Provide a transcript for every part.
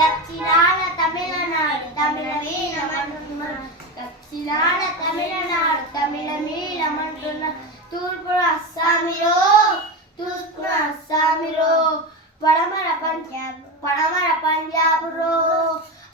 దక్షిణాన తమిళనాడు తమిళమీనమంటున్నారు దక్షిణాన తమిళనాడు తమిళమీనమంటున్నారు తూర్పున అస్సామిరో పడమర పంజాబురో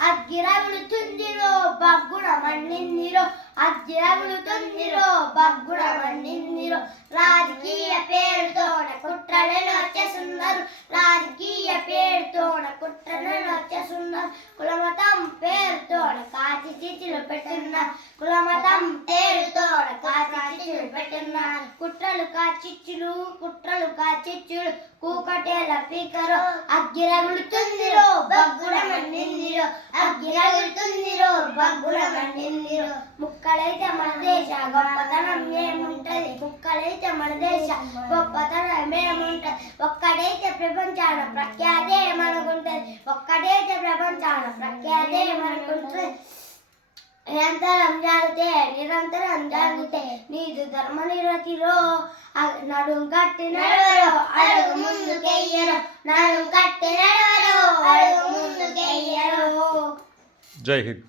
అగ్గిరగులుతుందిరో బగ్గున మండిందిరో అగ్గిరగులుతుందిరో బగ్గున మండిందిరో రాజకీయ పేరుతోన కుట్రలను వచ్చేస్తున్నారు రాజకీయ పేరుతోన కుట్రలను వచ్చేస్తున్నారు కులమతం పేరుతోన కాచి చిచ్చులు పెట్టున్నారు కులమతం పేరుతోన కాచి చిచ్చులు పెట్టున్నారు కుట్రలు కాచిచ్చులు కూకటేల పీకరో అగ్గిరగులుతుందిరో బగ్గున మండిందిరో అగ్గిరగులుతుందిరో బగ్గున మండిందిరో ముక్కలైతే మన దేశ గొప్పతనం ఏముంటది ముక్కలైతే మన దేశ గొప్పతనం ఏముంటది ఒక్కడైతే ప్రపంచాన ప్రఖ్యాతే మనకుంటది ఒక్కడైతే ప్రపంచాన ప్రఖ్యాతే మనకుంటది నిరంతరం జరిగితే నీదు ధర్మ నిరతిరో నడుం కట్టి నడవరో అడుగు ముందుకెయ్యరో నడుం కట్టి నడవరో అడుగు ముందుకెయ్యరో. జై హింద్.